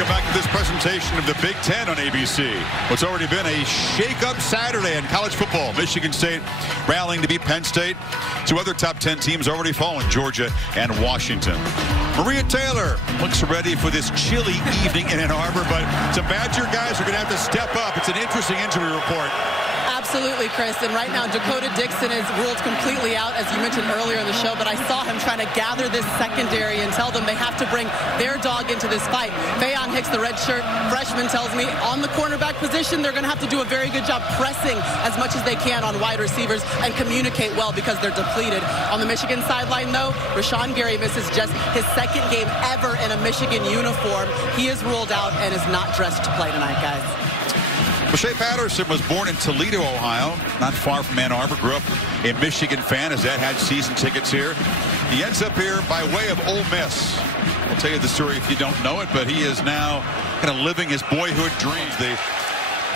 Welcome back to this presentation of the Big Ten on ABC. What's already been a shake-up Saturday in college football. Michigan State rallying to beat Penn State. Two other top 10 teams already fallen, Georgia and Washington. Maria Taylor looks ready for this chilly evening in Ann Arbor, but some Badger guys are going to have to step up. It's an interesting injury report. Absolutely, Chris. And right now, Dakota Dixon is ruled completely out, as you mentioned earlier in the show. But I saw him trying to gather this secondary and tell them they have to bring their dog into this fight. Faion Hicks, the redshirt freshman, tells me on the cornerback position, they're going to have to do a very good job pressing as much as they can on wide receivers and communicate well because they're depleted. On the Michigan sideline, though, Rashawn Gary misses just his second game ever in a Michigan uniform. He is ruled out and is not dressed to play tonight, guys. Shea Patterson was born in Toledo, Ohio, not far from Ann Arbor. Grew up a Michigan fan. His dad had season tickets here. He ends up here by way of Ole Miss. I'll tell you the story if you don't know it, but he is now kind of living his boyhood dreams. The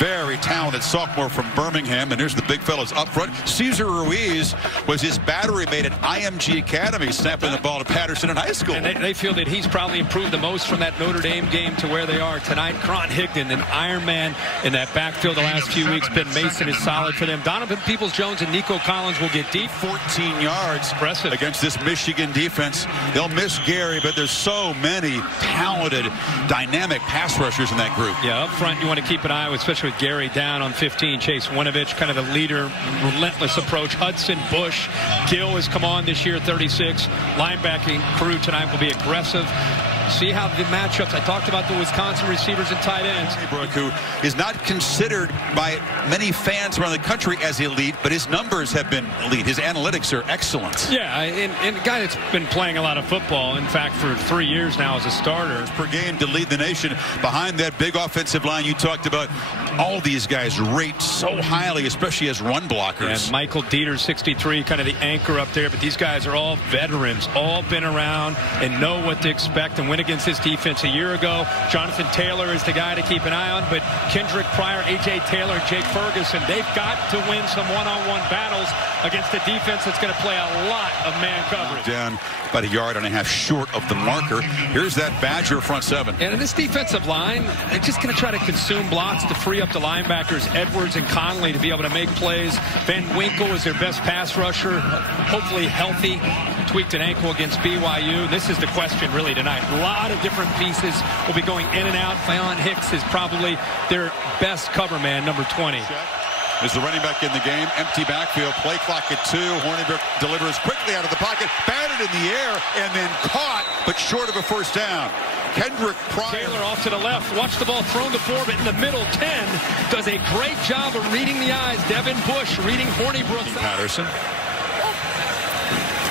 very talented sophomore from Birmingham, and here's the big fellas up front. Cesar Ruiz was his battery mate at IMG Academy, snapping the ball to Patterson in high school. And they feel that he's probably improved the most from that Notre Dame game to where they are tonight. Cron Higdon, an Iron Man in that backfield the last few weeks. Ben Mason is solid for them. Donovan Peoples-Jones and Nico Collins will get deep. 14 yards impressive against this Michigan defense. They'll miss Gary, but there's so many talented, dynamic pass rushers in that group. Yeah, up front you want to keep an eye, especially with Gary down on 15. Chase Winovich, kind of the leader, relentless approach. Hudson Bush, Gill has come on this year, 36. Linebacking crew tonight will be aggressive. See how the matchups, I talked about the Wisconsin receivers and tight ends. Brooke, who is not considered by many fans around the country as elite, but his numbers have been elite. His analytics are excellent. Yeah, and a guy that's been playing a lot of football, in fact, for 3 years now as a starter. Per game to lead the nation behind that big offensive line you talked about. All these guys rate so highly, especially as run blockers. And Michael Dieter, 63, kind of the anchor up there, but these guys are all veterans, all been around and know what to expect and win against this defense a year ago. Jonathan Taylor is the guy to keep an eye on, but Kendrick Pryor, A.J. Taylor, Jake Ferguson, they've got to win some one-on-one battles against a defense that's going to play a lot of man coverage. Down about a yard and a half short of the marker. Here's that Badger front seven. And in this defensive line, they're just going to try to consume blocks to free up the linebackers, Edwards and Conley, to be able to make plays. Van Winkle is their best pass rusher, hopefully healthy. Tweaked an ankle against BYU. This is the question really tonight. A lot of different pieces will be going in and out. Faion Hicks is probably their best cover man, number 20. Is the running back in the game. Empty backfield. Play clock at 2. Hornibrook delivers quickly out of the pocket. Batted in the air and then caught, but short of a first down. Kendrick Pryor. Taylor off to the left. Watch the ball thrown to 4, but in the middle, 10 does a great job of reading the eyes. Devin Bush reading Hornibrook. Patterson.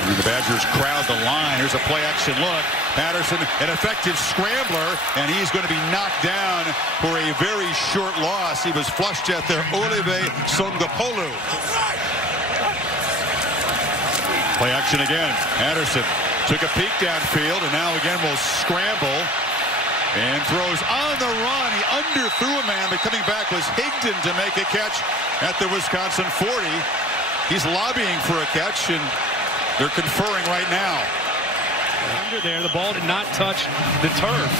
And the Badgers crowd the line. Here's a play-action look. Patterson, an effective scrambler, and he's going to be knocked down for a very short loss. He was flushed at there. Olive Songapolu. Play-action again. Patterson took a peek downfield, and now again will scramble and throws on the run. He underthrew a man, but coming back was Higdon to make a catch at the Wisconsin 40. He's lobbying for a catch, and they're conferring right now. Under there, the ball did not touch the turf.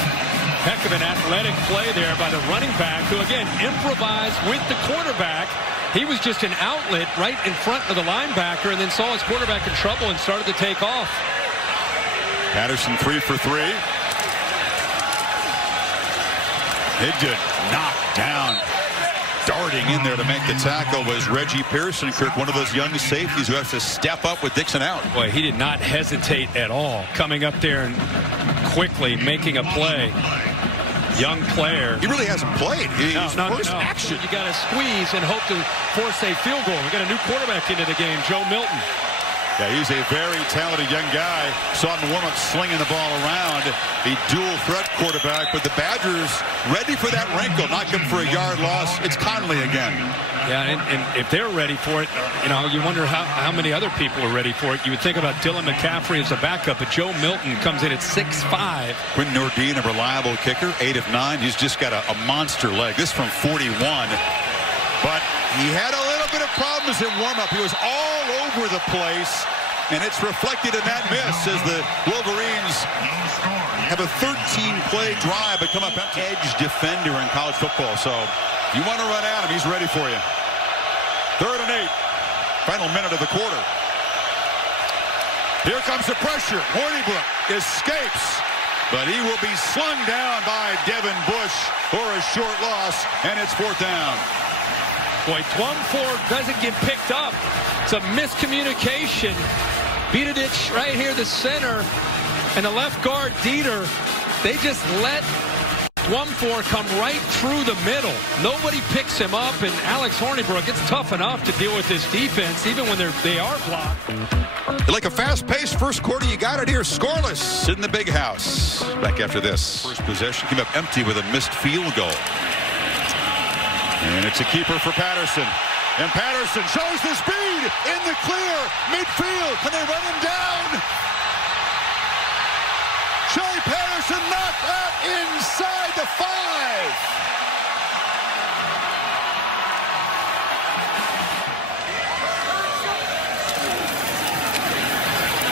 Heck of an athletic play there by the running back, who again improvised with the quarterback. He was just an outlet right in front of the linebacker and then saw his quarterback in trouble and started to take off. Patterson 3 for 3. Higdon knocked down. Darting in there to make the tackle was Reggie Pearson, Kirk, one of those young safeties who has to step up with Dixon out. Boy, he did not hesitate at all, coming up there and quickly making a play. Young player. He really hasn't played. First action. You got to squeeze and hope to force a field goal. We got a new quarterback into the game, Joe Milton. Yeah, he's a very talented young guy. Saw him warm up slinging the ball around. A dual threat quarterback, but the Badgers ready for that wrinkle. Not him for a yard loss. It's Conley again. Yeah, and if they're ready for it, you know, you wonder how many other people are ready for it. You would think about Dylan McCaffrey as a backup, but Joe Milton comes in at 6'5". Quinn Nordine, a reliable kicker, 8 of 9. He's just got a monster leg. This from 41. But he had a little bit of problems in warm-up. He was all over the place, and it's reflected in that miss as the Wolverines have a 13-play drive but come up empty. Edge defender in college football. So if you want to run at him, he's ready for you. 3rd and 8. Final minute of the quarter. Here comes the pressure. Hornibrook escapes, but he will be slung down by Devin Bush for a short loss, and it's 4th down. Boy, Dwumfour doesn't get picked up. It's a miscommunication. Bidadich right here, the center, and the left guard, Dieter, they just let Dwumfour come right through the middle. Nobody picks him up, and Alex Hornibrook, it's tough enough to deal with this defense, even when they are blocked. Like a fast-paced first quarter, you got it here. Scoreless in the big house. Back after this. First possession came up empty with a missed field goal. And it's a keeper for Patterson. And Patterson shows the speed in the clear. Midfield. Can they run him down? Shea Patterson knocked out inside the 5.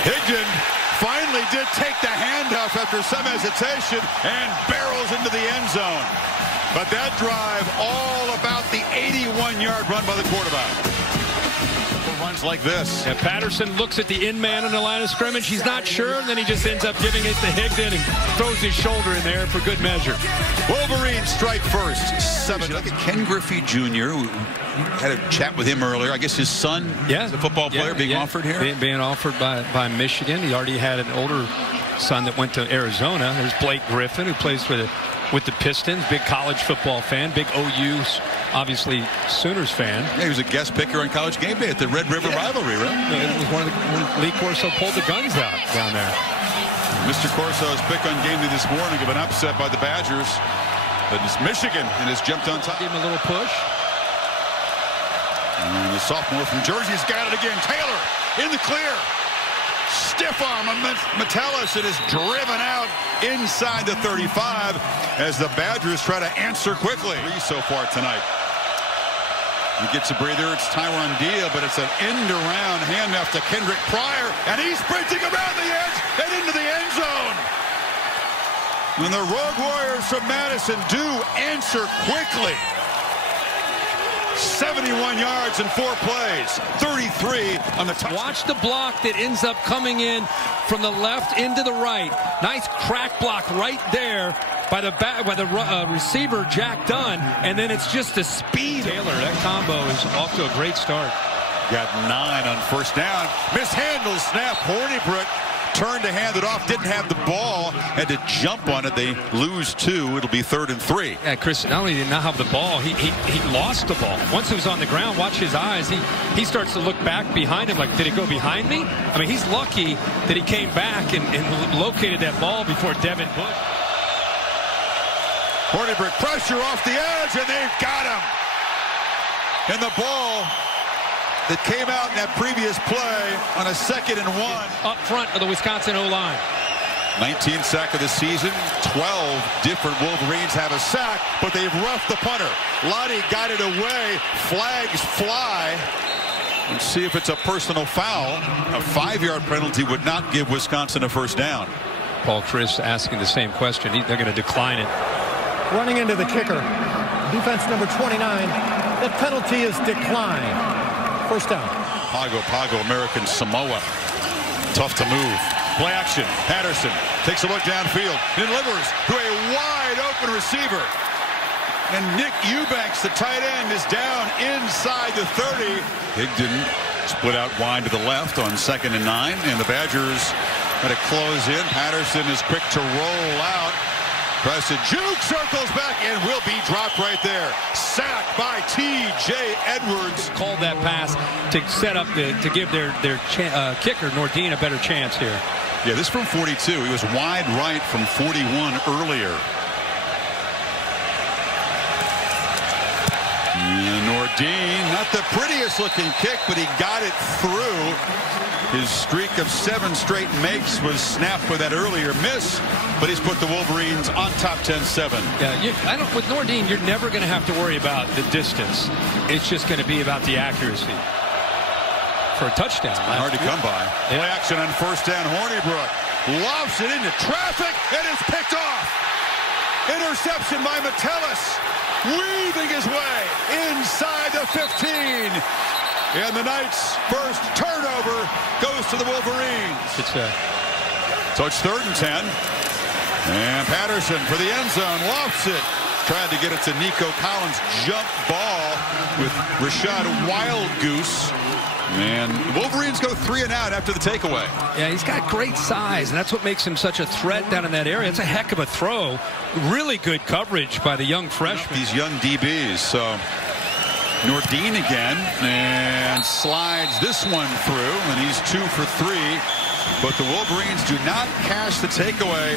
Higdon finally did take the handoff after some hesitation and barrels into the end zone. But that drive all about the 81-yard run by the quarterback. Runs like this. Yeah, Patterson looks at the in man on the line of scrimmage. He's not sure, and then he just ends up giving it to Higdon and throws his shoulder in there for good measure. Wolverines strike first. 7. Look at Ken Griffey Jr. We had a chat with him earlier. I guess his son is a football player being offered here. Being offered by Michigan. He already had an older son that went to Arizona. There's Blake Griffin, who plays for with the Pistons, big college football fan, big OU, obviously Sooners fan. Yeah, he was a guest picker on College Game Day at the Red River rivalry, right? It was when Lee Corso pulled the guns out down there. Mr. Corso's pick on Game Day this morning of an upset by the Badgers. But it's Michigan and has jumped on top. Gave him a little push. And the sophomore from Jersey's got it again. Taylor in the clear. Stiff arm of Metellus. It is driven out inside the 35 as the Badgers try to answer quickly. 3 so far tonight. He gets a breather. It's Tyron Dia, but it's an end-around handoff to Kendrick Pryor, and he's sprinting around the edge and into the end zone. And the Rogue Warriors from Madison do answer quickly. 71 yards in 4 plays, 33 on the touchdown. Watch the block that ends up coming in from the left into the right. Nice crack block right there by the receiver Jack Dunn, and then it's just the speed. Taylor, that combo is off to a great start. Got 9 on first down. Mishandled snap. Hornibrook turned to hand it off, didn't have the ball, had to jump on it. They lose 2. It'll be 3rd and 3. Yeah, Chris, not only did not have the ball, he lost the ball. Once it was on the ground, watch his eyes. He starts to look back behind him like, did it go behind me? I mean, he's lucky that he came back and located that ball before Devin Bush. Hornibrook pressure off the edge, and they've got him. And the ball that came out in that previous play on a 2nd and 1. Up front of the Wisconsin O-line. 19th sack of the season. 12 different Wolverines have a sack, but they've roughed the punter. Lottie got it away. Flags fly. Let's see if it's a personal foul. A 5-yard penalty would not give Wisconsin a first down. Paul Chryst asking the same question. They're going to decline it. Running into the kicker. Defense number 29. The penalty is declined. First down. Pago, American Samoa. Tough to move. Play action. Patterson takes a look downfield. Delivers to a wide open receiver. And Nick Eubanks, the tight end, is down inside the 30. Higdon split out wide to the left on 2nd and 9. And the Badgers got to close in. Patterson is quick to roll out. Tries to juke, circles back, and will be dropped right there. Sacked by T.J. Edwards. Called that pass to set up to give their kicker, Nordin, a better chance here. Yeah, this from 42. He was wide right from 41 earlier. And Nordin, not the prettiest looking kick, but he got it through. His streak of 7 straight makes was snapped with that earlier miss, but he's put the Wolverines on top 10-7. Yeah, with Nordin, you're never going to have to worry about the distance. It's just going to be about the accuracy for a touchdown. Hard to come by. Play action on first down. Hornibrook lobs it into traffic, and it's picked off. Interception by Metellus, weaving his way inside the 15. And the Knights' first turnover goes to the Wolverines. So it's 3rd and 10. And Patterson for the end zone, lofts it. Tried to get it to Nico Collins. Jump ball with Rashad Wildgoose. And the Wolverines go 3 and out after the takeaway. Yeah, he's got great size, and that's what makes him such a threat down in that area. It's a heck of a throw. Really good coverage by the young freshman. These young DBs. So Nordine again, and slides this one through, and he's 2 for 3. But the Wolverines do not cash the takeaway,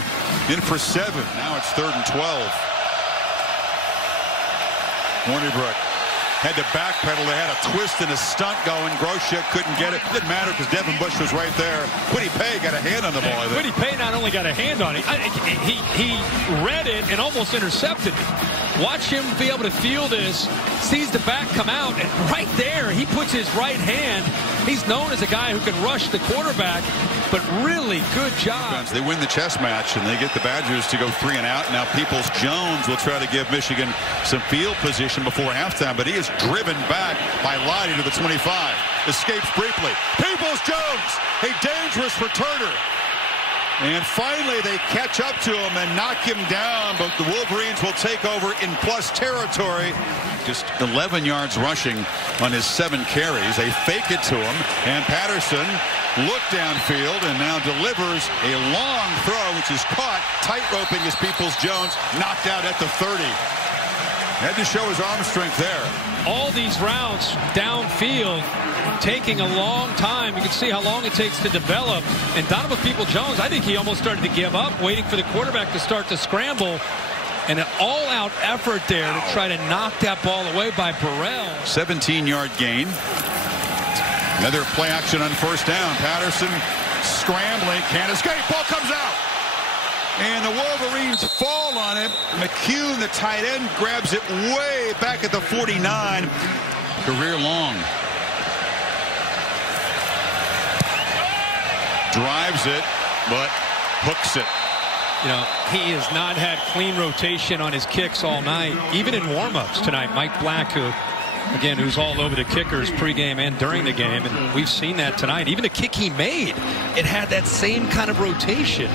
in for 7. Now it's 3rd and 12. Hornibrook had to backpedal. They had a twist and a stunt going. Groshek couldn't get it. Didn't matter because Devin Bush was right there. Quiddy Pay got a hand on the ball. Quiddy Pay not only got a hand on it, he read it and almost intercepted it. Watch him be able to feel this, sees the back come out, and right there he puts his right hand. He's known as a guy who can rush the quarterback, but really good job. They win the chess match, and they get the Badgers to go 3 and out. Now Peoples-Jones will try to give Michigan some field position before halftime, but he is driven back by Lottie to the 25. Escapes briefly. Peoples-Jones, a dangerous returner. And finally they catch up to him and knock him down, but the Wolverines will take over in plus territory. Just 11 yards rushing on his 7 carries. They fake it to him, and Patterson looked downfield and now delivers a long throw, which is caught tight-roping as Peoples-Jones, knocked out at the 30. Had to show his arm strength there. All these routes downfield taking a long time. You can see how long it takes to develop. And Donovan Peoples-Jones, I think he almost started to give up, waiting for the quarterback to start to scramble. And an all-out effort there to try to knock that ball away by Burrell. 17-yard gain. Another play action on 1st down. Patterson scrambling, can't escape. Ball comes out. And the Wolverines fall on it. McCune, the tight end, grabs it way back at the 49. Career long. Drives it, but hooks it. You know, he has not had clean rotation on his kicks all night, even in warm-ups tonight. Mike Black, who's all over the kickers pregame and during the game, and we've seen that tonight. Even the kick he made, it had that same kind of rotation.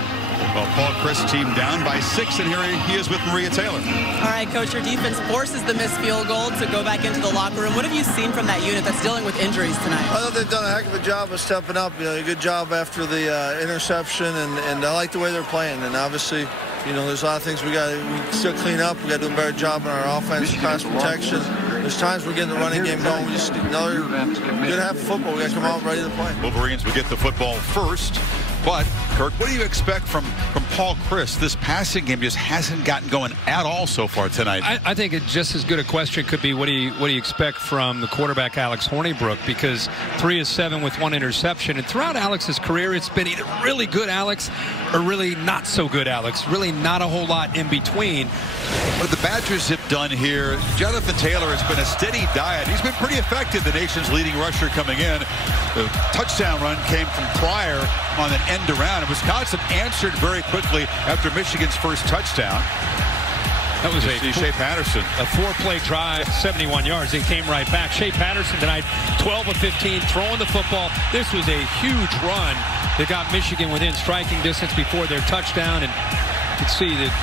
Well, Paul Chryst team down by 6, and here he is with Maria Taylor. All right, Coach, your defense forces the missed field goal to go back into the locker room. What have you seen from that unit that's dealing with injuries tonight? I thought they've done a heck of a job of stepping up. You know, a good job after the interception, and I like the way they're playing. And obviously, you know, there's a lot of things we still clean up. We got to do a better job on our offense, pass protection. There's times we're getting the running game going. We just another good half of football. We got to come out ready to play. Wolverines will get the football first. But, Kirk, what do you expect from Paul Chryst? This passing game just hasn't gotten going at all so far tonight. I think it's just as good a question could be what do you expect from the quarterback Alex Hornibrook, because 3 of 7 with 1 interception. And throughout Alex's career, it's been either really good Alex or really not so good Alex. Really not a whole lot in between. What the Badgers have done here, Jonathan Taylor has been a steady diet. He's been pretty effective, the nation's leading rusher coming in. The touchdown run came from Pryor on an end around, and Wisconsin answered very quickly after Michigan's first touchdown. That was Shea Patterson. A 4-play drive, 71 yards. He came right back. Shea Patterson tonight, 12 of 15, throwing the football. This was a huge run that got Michigan within striking distance before their touchdown, and you can see that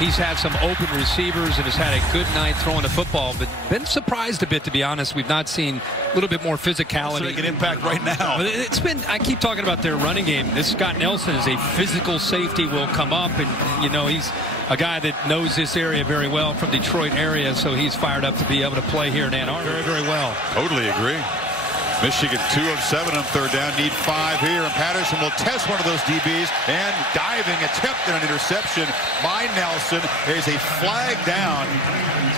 he's had some open receivers and has had a good night throwing the football, but been surprised a bit, to be honest. We've not seen a little bit more physicality. So they can impact right now. It's been, I keep talking about their running game. This Scott Nelson is a physical safety, will come up, and, you know, he's a guy that knows this area very well from Detroit area, so he's fired up to be able to play here in Ann Arbor very, very well. Totally agree. Michigan 2 of 7 on 3rd down, need 5 here, and Patterson will test one of those DBs, and diving attempt at an interception by Nelson. There's a flag down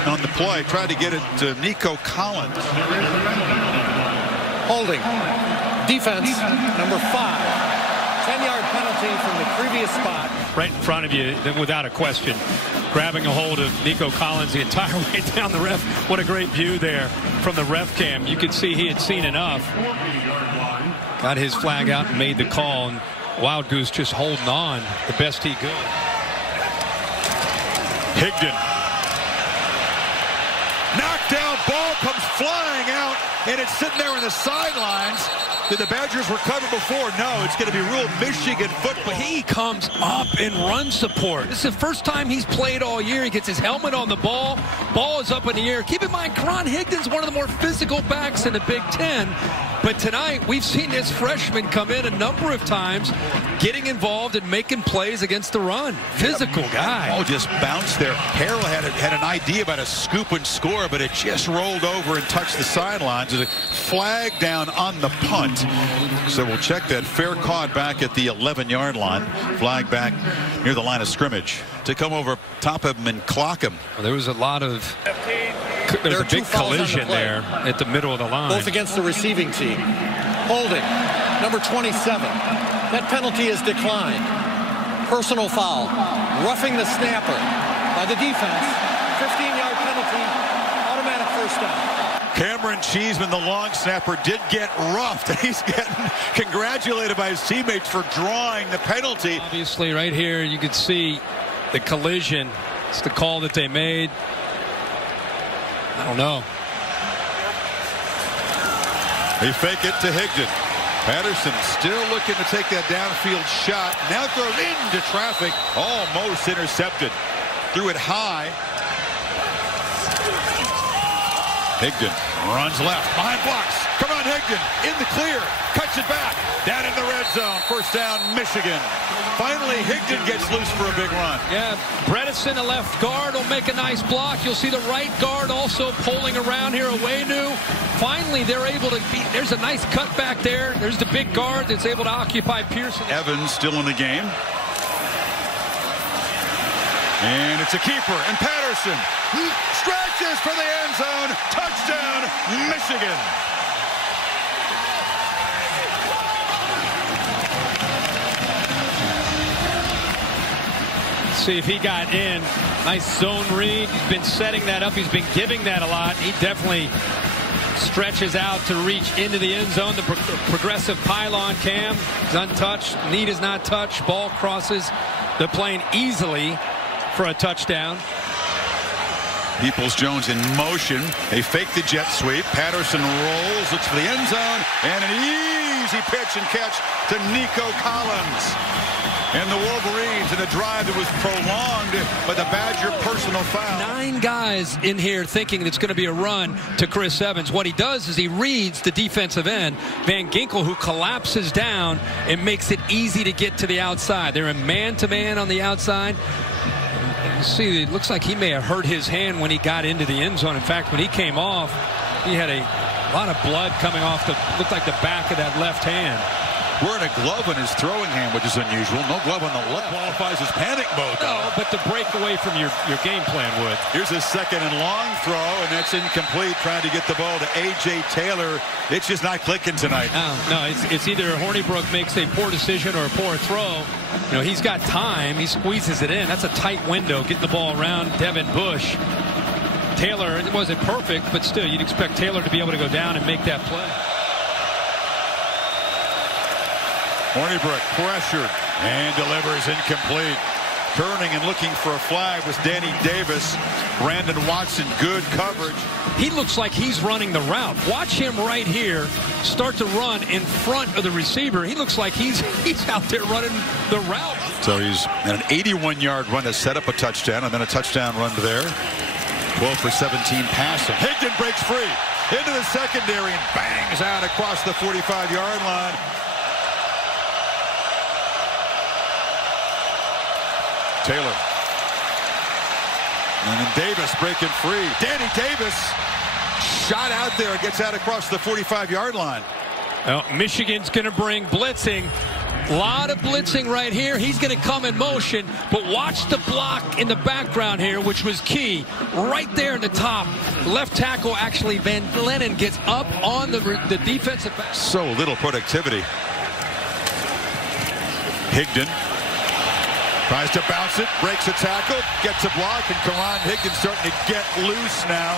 on the play. Tried to get it to Nico Collins. Holding. Defense, number 5. 10-yard penalty from the previous spot. Right in front of you, without a question. Grabbing a hold of Nico Collins the entire way down the ref. What a great view there from the ref cam. You could see he had seen enough. Got his flag out and made the call. And Wild Goose just holding on the best he could. Higdon. Knockdown ball comes flying out, and it's sitting there in the sidelines. Did the Badgers recover before? No, it's going to be real Michigan football. He comes up in run support. This is the first time he's played all year. He gets his helmet on the ball. Ball is up in the air. Keep in mind, Karan Higdon's one of the more physical backs in the Big Ten. But tonight, we've seen this freshman come in a number of times, getting involved and making plays against the run. Physical guy. Oh, just bounced there. Harrell had an idea about a scoop and score, but it just rolled over and touched the sidelines. There's a flag down on the punt. So we'll check that. Fair caught back at the 11-yard line. Flag back near the line of scrimmage. To come over top of him and clock him. Well, there was a lot of... There's a big collision there at the middle of the line. Both against the receiving team. Holding, number 27. That penalty is declined. Personal foul. Roughing the snapper by the defense. 15-yard penalty. Automatic first down. Cameron Cheeseman, the long snapper, did get roughed. He's getting congratulated by his teammates for drawing the penalty. Obviously, right here, you can see the collision. It's the call that they made. I don't know. They fake it to Higdon. Patterson still looking to take that downfield shot. Now throws into traffic. Almost intercepted. Threw it high. Higdon runs left. Behind blocks. Come on, Higdon. In the clear. Cuts it back. Down in the red zone. First down, Michigan. Finally, Higdon gets loose for a big run. Yeah, Bredesen, a left guard, will make a nice block. You'll see the right guard also pulling around here, Owenu. Finally, they're able to beat. There's a nice cut back there. There's the big guard that's able to occupy Pearson. Evans still in the game. And it's a keeper. And Patterson stretches for the end zone. Touchdown, Michigan. See if he got in. Nice zone read. He's been setting that up. He's been giving that a lot. He definitely stretches out to reach into the end zone. The progressive pylon cam is untouched. Need is not touched. Ball crosses the plane easily for a touchdown. Peoples-Jones in motion. They fake the jet sweep. Patterson rolls, looks for the end zone, and an easy pitch and catch to Nico Collins. And the Wolverines in a drive that was prolonged by the Badger personal foul. 9 guys in here thinking it's going to be a run to Chris Evans. What he does is he reads the defensive end, Van Ginkel, who collapses down and makes it easy to get to the outside. They're in man-to-man on the outside. You see, it looks like he may have hurt his hand when he got into the end zone. In fact, when he came off, he had a lot of blood coming off looked like the back of that left hand. Wearing a glove on his throwing hand, which is unusual. No glove on the left. Qualifies as panic mode, though. No, but to break away from your game plan would. Here's a second and long throw, and that's incomplete. Trying to get the ball to A.J. Taylor. It's just not clicking tonight. No, it's either Hornibrook makes a poor decision or a poor throw. You know, he's got time. He squeezes it in. That's a tight window. Getting the ball around Devin Bush. Taylor, it wasn't perfect, but still, you'd expect Taylor to be able to go down and make that play. Hornibrook pressured and delivers incomplete. Turning and looking for a flag was Danny Davis. Brandon Watson, good coverage. He looks like he's running the route. Watch him right here start to run in front of the receiver. He looks like he's out there running the route. So he's at an 81-yard run to set up a touchdown, and then a touchdown run to there. 12 for 17 passing. Higdon breaks free into the secondary and bangs out across the 45-yard line. Taylor. And then Davis breaking free. Danny Davis shot out there and gets out across the 45-yard line. Well, Michigan's going to bring blitzing. A lot of blitzing right here. He's going to come in motion, but watch the block in the background here, which was key. Right there in the top. Left tackle, actually, Van Glennon gets up on the defensive back. So little productivity. Higdon. Tries to bounce it, breaks a tackle, gets a block, and Karan Higdon starting to get loose now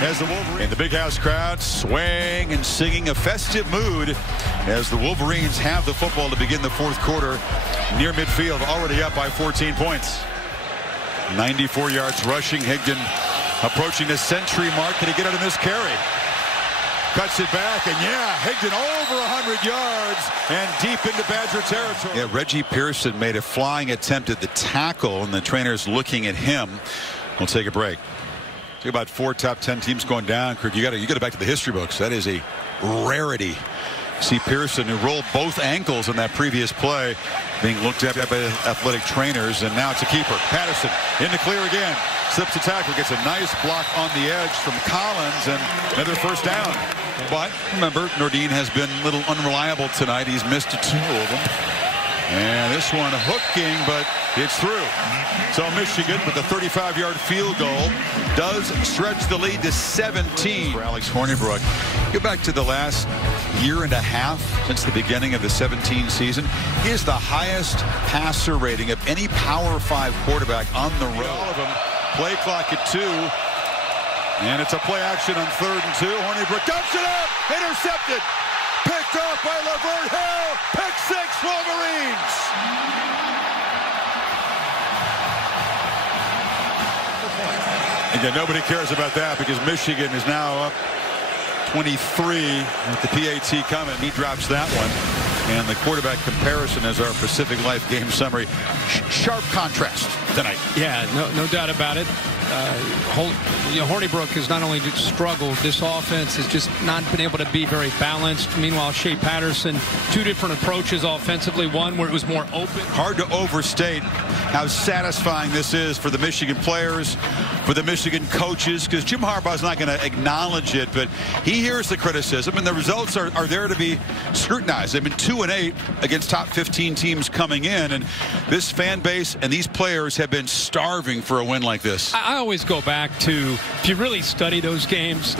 as the Wolverines. And the Big House crowd swaying and singing a festive mood as the Wolverines have the football to begin the fourth quarter near midfield, already up by 14 points. 94 yards rushing. Higdon approaching the century mark. Can he get out of this carry? Cuts it back, and yeah, Higdon over 100 yards and deep into Badger territory. Yeah, Reggie Pearson made a flying attempt at the tackle, and the trainer's looking at him. We'll take a break. Think about 4 top 10 teams going down. Kirk, you got to back to the history books. That is a rarity. See Pearson, who rolled both ankles in that previous play, being looked at by athletic trainers, and now it's a keeper. Patterson in the clear again. Slips the tackle, gets a nice block on the edge from Collins, and another first down. But remember, Nordin has been a little unreliable tonight. He's missed 2 of them. And this one hooking, but it's through. So Michigan, with a 35-yard field goal, does stretch the lead to 17. For Alex Hornibrook, go back to the last year and a half since the beginning of the 17 season. He is the highest passer rating of any Power 5 quarterback on the road. All of them. Play clock at 2. And it's a play action on 3rd and 2. Hornibrook dumps it up. Intercepted. Picked off by Lavert Hill. Pick 6, Wolverines. Again, nobody cares about that because Michigan is now up 23 with the PAT coming. He drops that one. And the quarterback comparison is our Pacific Life game summary. Sharp contrast tonight. Yeah, no doubt about it. Hornibrook has not only struggled, this offense has just not been able to be very balanced. Meanwhile, Shea Patterson, 2 different approaches offensively. One where it was more open. Hard to overstate how satisfying this is for the Michigan players, for the Michigan coaches, because Jim Harbaugh's not going to acknowledge it, but he hears the criticism, and the results are there to be scrutinized. They've been 2-8 against top 15 teams coming in, and this fan base and these players have been starving for a win like this. I always go back to, if you really study those games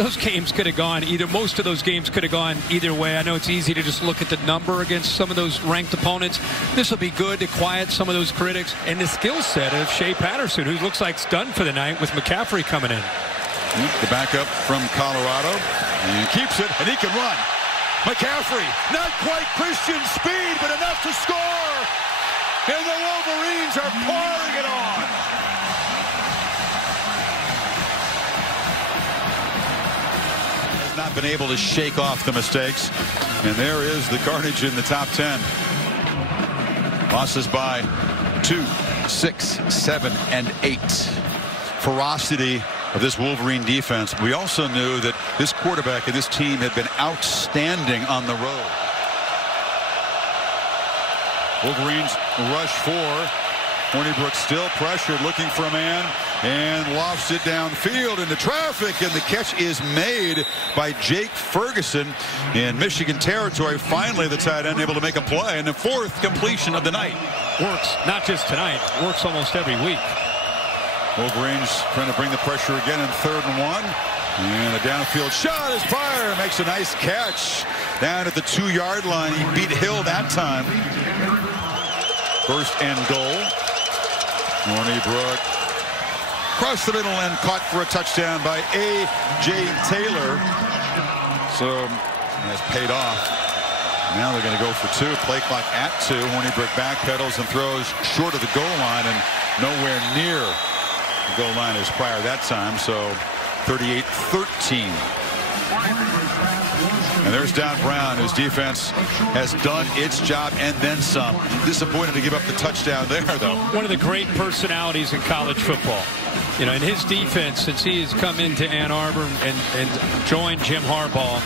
could have gone either, most of those games could have gone either way. I know it's easy to just look at the number against some of those ranked opponents. This will be good to quiet some of those critics, and the skill set of Shea Patterson, who looks like it's done for the night with McCaffrey coming in. The backup from Colorado, and keeps it, and he can run. McCaffrey, not quite Christian speed, but enough to score. And the Wolverines are pouring it on. Has not been able to shake off the mistakes. And there is the carnage in the top 10. Losses by 2, 6, 7, and 8. Ferocity of this Wolverine defense. We also knew that this quarterback and this team had been outstanding on the road. Wolverines rush 4. Hornibrook still pressured, looking for a man, and lofts it downfield into traffic, and the catch is made by Jake Ferguson in Michigan territory. Finally, the tight end able to make a play, and the 4th completion of the night. Works not just tonight, works almost every week. Wolverines trying to bring the pressure again in 3rd and 1. And a downfield shot is fired. Makes a nice catch down at the 2-yard line. He beat Hill that time. 1st and goal. Hornibrook across the middle and caught for a touchdown by A.J. Taylor. So has paid off. Now they're going to go for 2. Play clock at 2. Hornibrook backpedals and throws short of the goal line and nowhere near the goal line as prior that time. So 38-13. And there's Don Brown, whose defense has done its job and then some. Disappointed to give up the touchdown there, though. One of the great personalities in college football. You know, in his defense, since he has come into Ann Arbor and joined Jim Harbaugh,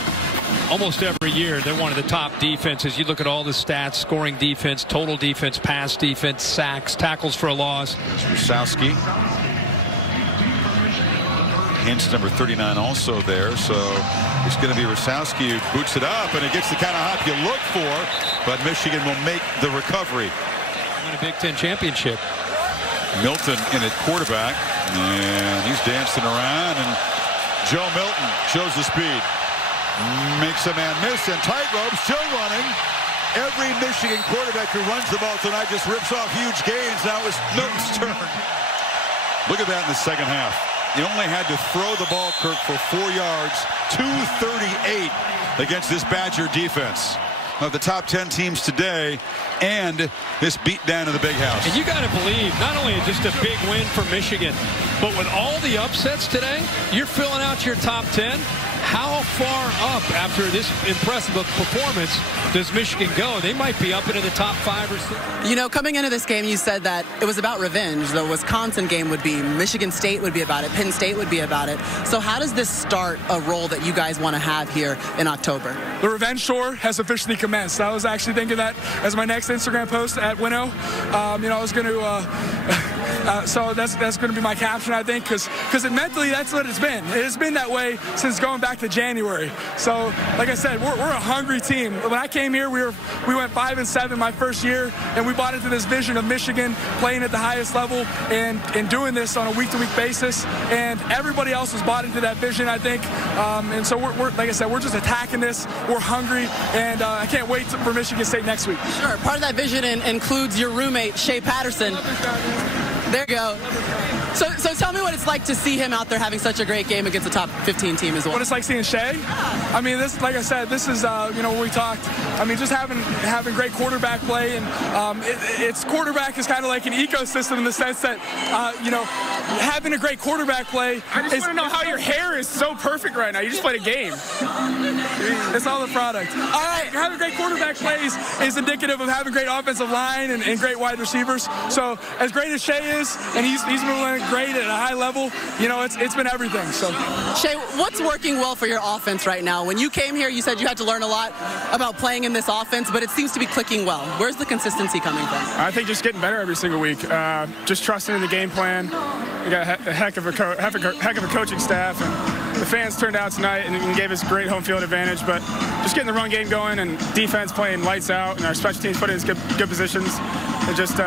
almost every year they're one of the top defenses. You look at all the stats: scoring defense, total defense, pass defense, sacks, tackles for a loss. Rosowski. Hintz, number 39, also there. So it's going to be Rosowski who boots it up, and it gets the kind of hop you look for. But Michigan will make the recovery. Win a Big Ten championship. Milton in at quarterback, and he's dancing around, and Joe Milton shows the speed. Makes a man miss, and tightrope still running. Every Michigan quarterback who runs the ball tonight just rips off huge gains. Now it's Milton's turn. Look at that in the second half. He only had to throw the ball, Kirk, for 4 yards, 238 against this Badger defense. Of the top 10 teams today, and this beatdown in the Big House. And you got to believe, not only just a big win for Michigan, but with all the upsets today, you're filling out your top 10. How far up after this impressive performance does Michigan go? They might be up into the top 5 or 6. You know, coming into this game, you said that it was about revenge. The Wisconsin game would be, Michigan State would be about it, Penn State would be about it. So how does this start a role that you guys want to have here in October? The revenge tour has officially commenced. I was actually thinking that as my next Instagram post at Winnow. You know, I was going to, so that's going to be my caption, I think, because mentally that's what it's been. It has been that way since going back to January. So, like I said, we're a hungry team. When I came here, we went 5-7 my first year, and we bought into this vision of Michigan playing at the highest level and doing this on a week-to-week basis. And everybody else has bought into that vision, I think. And so we're like I said, we're just attacking this. We're hungry, and I can't wait for Michigan State next week. Sure. Part of that vision includes your roommate, Shea Patterson. There you go. So tell me what it's like to see him out there having such a great game against a top 15 team as well. What it's like seeing Shea? I mean, this, like I said, this is, you know, when we talked, I mean, just having great quarterback play, and it's quarterback is kind of like an ecosystem in the sense that, you know, having a great quarterback play. I just want to know how your hair is so perfect right now. You just played a game. It's all the product. All right, having great quarterback plays is indicative of having great offensive line and great wide receivers. So as great as Shea is, and he's moving great at a high level, you know, it's been everything. So, Shea, what's working well for your offense right now? When you came here, you said you had to learn a lot about playing in this offense, but it seems to be clicking well. Where's the consistency coming from? I think just getting better every single week. Just trusting in the game plan. We got a heck of a coaching staff, and the fans turned out tonight and gave us great home field advantage. But just getting the run game going and defense playing lights out, and our special teams put in good positions. And just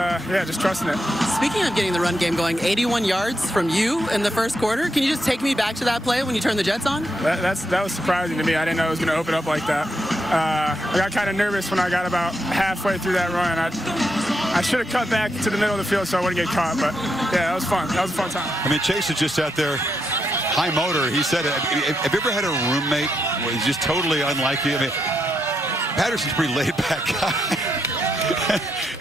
trusting it. Speaking of getting the run game going, 81 yards from you in the first quarter. Can you just take me back to that play when you turned the Jets on? That was surprising to me. I didn't know it was going to open up like that. I got kind of nervous when I got about halfway through that run. I should have cut back to the middle of the field so I wouldn't get caught. But yeah, that was fun. That was a fun time. I mean, Chase is just out there, high motor. He said, have you ever had a roommate where he's just totally unlike you? I mean, Patterson's a pretty laid-back guy.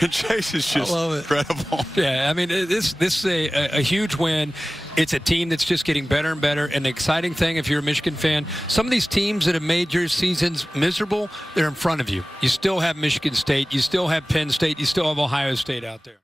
And Chase is just incredible. Yeah, I mean, this is a huge win. It's a team that's just getting better and better. And the exciting thing, if you're a Michigan fan, some of these teams that have made your seasons miserable, they're in front of you. You still have Michigan State. You still have Penn State. You still have Ohio State out there.